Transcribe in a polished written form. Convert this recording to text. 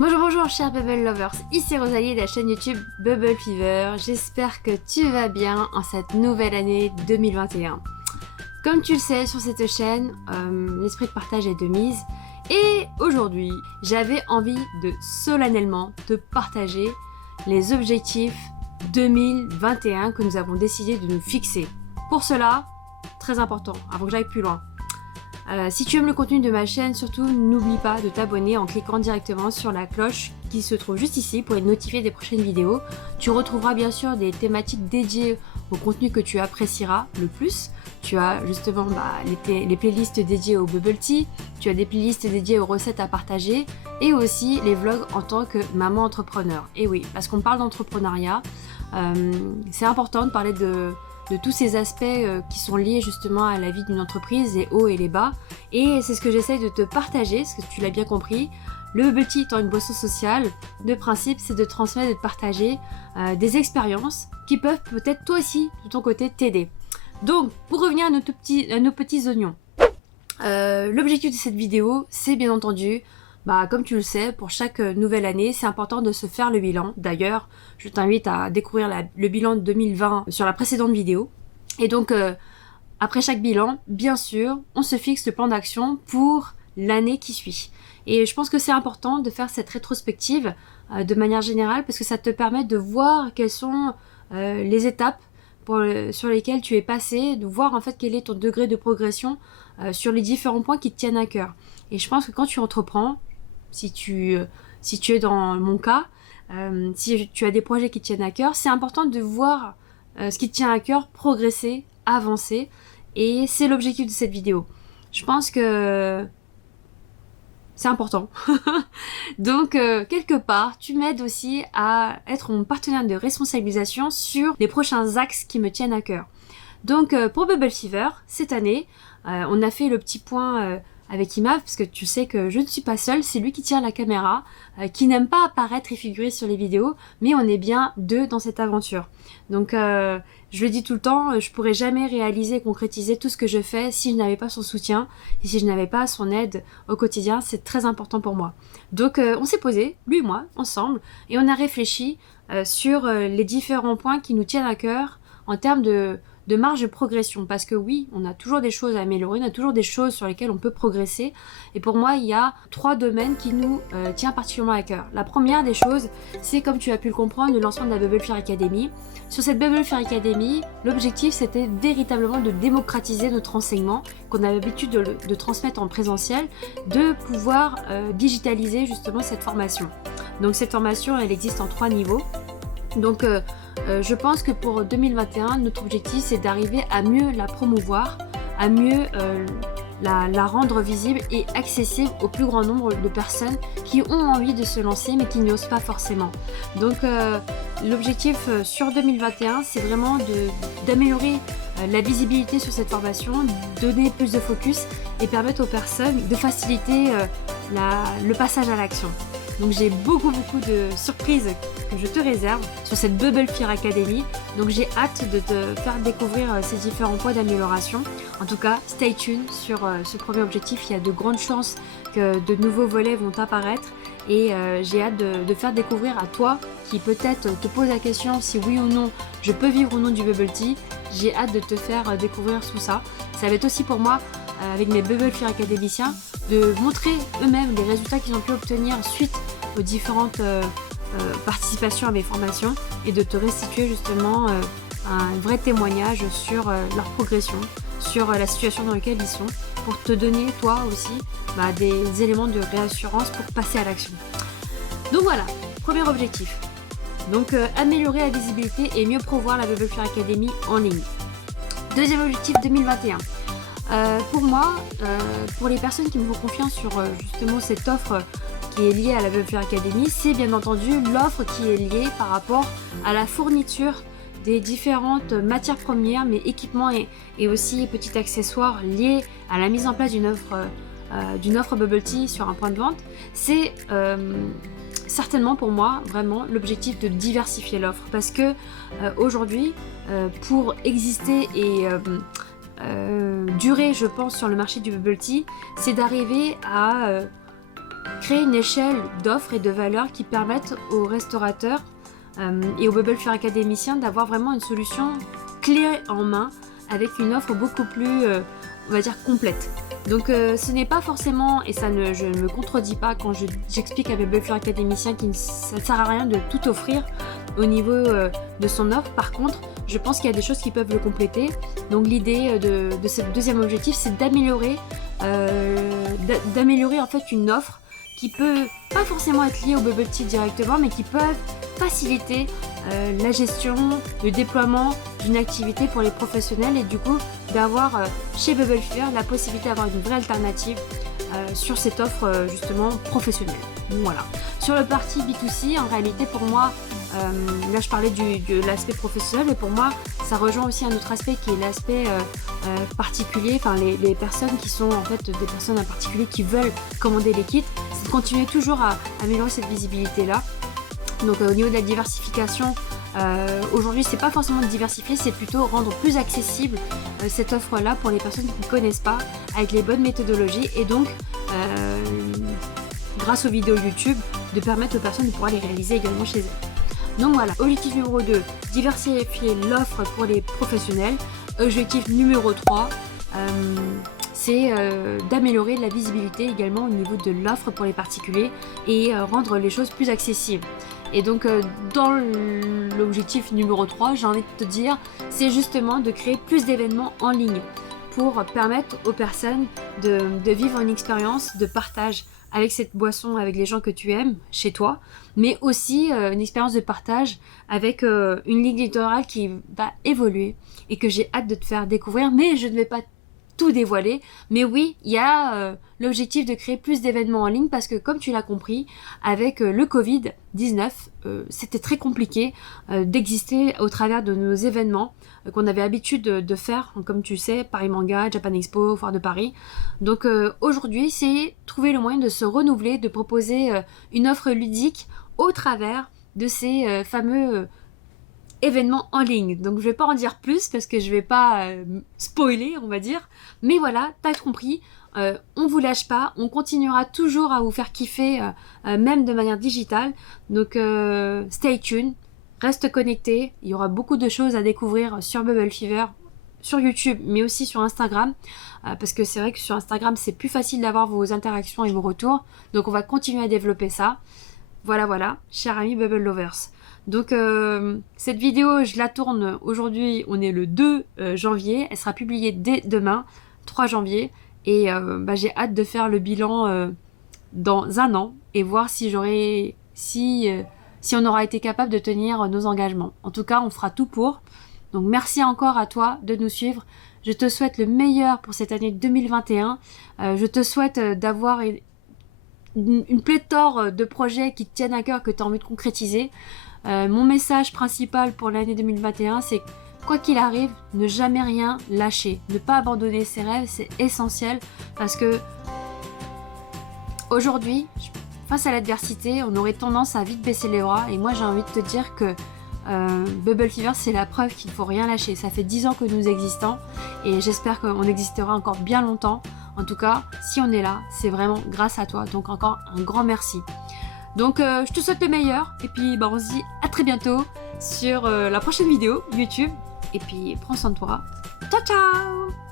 Bonjour chers Bubble Lovers, ici Rosalie de la chaîne YouTube Bubble Fever. J'espère que tu vas bien en cette nouvelle année 2021. Comme tu le sais sur cette chaîne, l'esprit de partage est de mise. Et aujourd'hui, j'avais envie de solennellement te partager les objectifs 2021 que nous avons décidé de nous fixer. Pour cela, très important, avant que j'aille plus loin, si tu aimes le contenu de ma chaîne, surtout n'oublie pas de t'abonner en cliquant directement sur la cloche qui se trouve juste ici pour être notifié des prochaines vidéos. Tu retrouveras bien sûr des thématiques dédiées au contenu que tu apprécieras le plus. Tu as justement les playlists dédiées au bubble tea, tu as des playlists dédiées aux recettes à partager et aussi les vlogs en tant que maman entrepreneur. Et oui, parce qu'on parle d'entrepreneuriat, c'est important de parler de tous ces aspects qui sont liés justement à la vie d'une entreprise, les hauts et les bas. Et c'est ce que j'essaye de te partager, parce que tu l'as bien compris, le bubble tea étant une boisson sociale, le principe c'est de transmettre et de partager des expériences qui peuvent peut-être toi aussi, de ton côté, t'aider. Donc, pour revenir à nos petits oignons, l'objectif de cette vidéo, c'est bien entendu, comme tu le sais, pour chaque nouvelle année, c'est important de se faire le bilan. D'ailleurs, je t'invite à découvrir le bilan de 2020 sur la précédente vidéo. Et donc, après chaque bilan, bien sûr, on se fixe le plan d'action pour l'année qui suit. Et je pense que c'est important de faire cette rétrospective de manière générale parce que ça te permet de voir quelles sont les étapes sur lesquelles tu es passé, de voir en fait quel est ton degré de progression sur les différents points qui te tiennent à cœur. Et je pense que quand tu entreprends, si tu es dans mon cas, si tu as des projets qui te tiennent à cœur, c'est important de voir ce qui te tient à cœur progresser, avancer. Et c'est l'objectif de cette vidéo. Je pense que c'est important. Donc, quelque part, tu m'aides aussi à être mon partenaire de responsabilisation sur les prochains axes qui me tiennent à cœur. Donc, pour Bubble Fever, cette année, on a fait le petit point avec Imav, parce que tu sais que je ne suis pas seule, c'est lui qui tient la caméra, qui n'aime pas apparaître et figurer sur les vidéos, mais on est bien deux dans cette aventure. Donc, je le dis tout le temps, je pourrais jamais réaliser et concrétiser tout ce que je fais si je n'avais pas son soutien et si je n'avais pas son aide au quotidien. C'est très important pour moi. Donc, on s'est posé, lui et moi, ensemble, et on a réfléchi sur les différents points qui nous tiennent à cœur en termes de marge de progression, parce que oui, on a toujours des choses à améliorer, on a toujours des choses sur lesquelles on peut progresser, et pour moi, il y a 3 domaines qui nous tiennent particulièrement à cœur. La première des choses, c'est comme tu as pu le comprendre, le lancement de la Bubble Fever Academy. Sur cette Bubble Fever Academy, l'objectif, c'était véritablement de démocratiser notre enseignement, qu'on a l'habitude de transmettre en présentiel, de pouvoir digitaliser justement cette formation. Donc cette formation, elle existe en 3 niveaux. Donc je pense que pour 2021, notre objectif c'est d'arriver à mieux la promouvoir, à mieux la rendre visible et accessible au plus grand nombre de personnes qui ont envie de se lancer mais qui n'osent pas forcément. Donc l'objectif sur 2021 c'est vraiment d'améliorer la visibilité sur cette formation, donner plus de focus et permettre aux personnes de faciliter le passage à l'action. Donc j'ai beaucoup de surprises que je te réserve sur cette Bubble Fever Academy. Donc j'ai hâte de te faire découvrir ces différents points d'amélioration. En tout cas, stay tuned sur ce premier objectif. Il y a de grandes chances que de nouveaux volets vont apparaître. Et j'ai hâte de faire découvrir à toi qui peut-être te pose la question si oui ou non je peux vivre ou non du bubble tea. J'ai hâte de te faire découvrir tout ça. Ça va être aussi pour moi, avec mes Bubble Fever académiciens, de montrer eux-mêmes les résultats qu'ils ont pu obtenir suite aux différentes participations à mes formations et de te restituer justement un vrai témoignage sur leur progression, sur la situation dans laquelle ils sont, pour te donner toi aussi des éléments de réassurance pour passer à l'action. Donc voilà, premier objectif. Donc améliorer la visibilité et mieux promouvoir la Bubble Fever Academy en ligne. Deuxième objectif 2021. Pour moi, pour les personnes qui me font confiance sur justement cette offre qui est liée à la Bubble Fever Academy, c'est bien entendu l'offre qui est liée par rapport à la fourniture des différentes matières premières, mais équipements et aussi petits accessoires liés à la mise en place d'une offre bubble tea sur un point de vente. C'est certainement pour moi vraiment l'objectif de diversifier l'offre, parce que aujourd'hui, pour exister et durer, je pense, sur le marché du bubble tea, c'est d'arriver à créer une échelle d'offres et de valeurs qui permettent aux restaurateurs et aux Bubble Fever académiciens d'avoir vraiment une solution clé en main avec une offre beaucoup plus, on va dire, complète. Donc ce n'est pas forcément, et je ne me contredis pas quand j'explique à mes Bubble Fever académiciens que ça ne sert à rien de tout offrir au niveau de son offre. Par contre, je pense qu'il y a des choses qui peuvent le compléter. Donc l'idée de ce deuxième objectif, c'est d'améliorer en fait une offre qui peut pas forcément être liée au bubble tea directement, mais qui peuvent faciliter la gestion, le déploiement d'une activité pour les professionnels et du coup d'avoir chez Bubble Fever la possibilité d'avoir une vraie alternative sur cette offre justement professionnelle. Donc, voilà. Sur le parti B2C, en réalité pour moi, là je parlais de l'aspect professionnel, mais pour moi ça rejoint aussi un autre aspect qui est l'aspect particulier, enfin les personnes qui sont en fait des personnes en particulier qui veulent commander les kits, c'est de continuer toujours à améliorer cette visibilité là. Donc au niveau de la diversification, aujourd'hui c'est pas forcément de diversifier, c'est plutôt rendre plus accessible cette offre là pour les personnes qui ne connaissent pas avec les bonnes méthodologies et donc grâce aux vidéos YouTube de permettre aux personnes de pouvoir les réaliser également chez elles. Donc voilà, objectif numéro 2, diversifier l'offre pour les professionnels. Objectif numéro 3, c'est d'améliorer la visibilité également au niveau de l'offre pour les particuliers et rendre les choses plus accessibles. Et donc dans l'objectif numéro 3, j'ai envie de te dire, c'est justement de créer plus d'événements en ligne pour permettre aux personnes de vivre une expérience de partage avec cette boisson, avec les gens que tu aimes chez toi, mais aussi une expérience de partage avec une ligne éditoriale qui va évoluer et que j'ai hâte de te faire découvrir, mais je ne vais pas tout dévoiler. Mais oui, il y a l'objectif de créer plus d'événements en ligne parce que comme tu l'as compris, avec le Covid-19, c'était très compliqué d'exister au travers de nos événements qu'on avait l'habitude de faire, comme tu sais, Paris Manga, Japan Expo, Foire de Paris. Donc aujourd'hui, c'est trouver le moyen de se renouveler, de proposer une offre ludique au travers de ces fameux événements en ligne. Donc je vais pas en dire plus parce que je vais pas spoiler, on va dire. Mais voilà, t'as compris, on vous lâche pas, on continuera toujours à vous faire kiffer, même de manière digitale. Donc stay tuned, reste connecté, il y aura beaucoup de choses à découvrir sur Bubble Fever, sur YouTube, mais aussi sur Instagram, parce que c'est vrai que sur Instagram, c'est plus facile d'avoir vos interactions et vos retours. Donc on va continuer à développer ça. Voilà, chers amis Bubble Lovers. Donc cette vidéo, je la tourne aujourd'hui, on est le 2 janvier, elle sera publiée dès demain, 3 janvier, et j'ai hâte de faire le bilan dans un an et voir si on aura été capable de tenir nos engagements. En tout cas, on fera tout pour. Donc merci encore à toi de nous suivre. Je te souhaite le meilleur pour cette année 2021. Je te souhaite d'avoir une pléthore de projets qui te tiennent à cœur, que tu as envie de concrétiser. Mon message principal pour l'année 2021, c'est quoi qu'il arrive, ne jamais rien lâcher. Ne pas abandonner ses rêves, c'est essentiel parce que aujourd'hui, face à l'adversité, on aurait tendance à vite baisser les bras. Et moi, j'ai envie de te dire que Bubble Fever, c'est la preuve qu'il ne faut rien lâcher. Ça fait 10 ans que nous existons et j'espère qu'on existera encore bien longtemps. En tout cas, si on est là, c'est vraiment grâce à toi. Donc encore un grand merci. Donc je te souhaite le meilleur et puis on se dit à très bientôt sur la prochaine vidéo YouTube et puis prends soin de toi. Ciao ciao.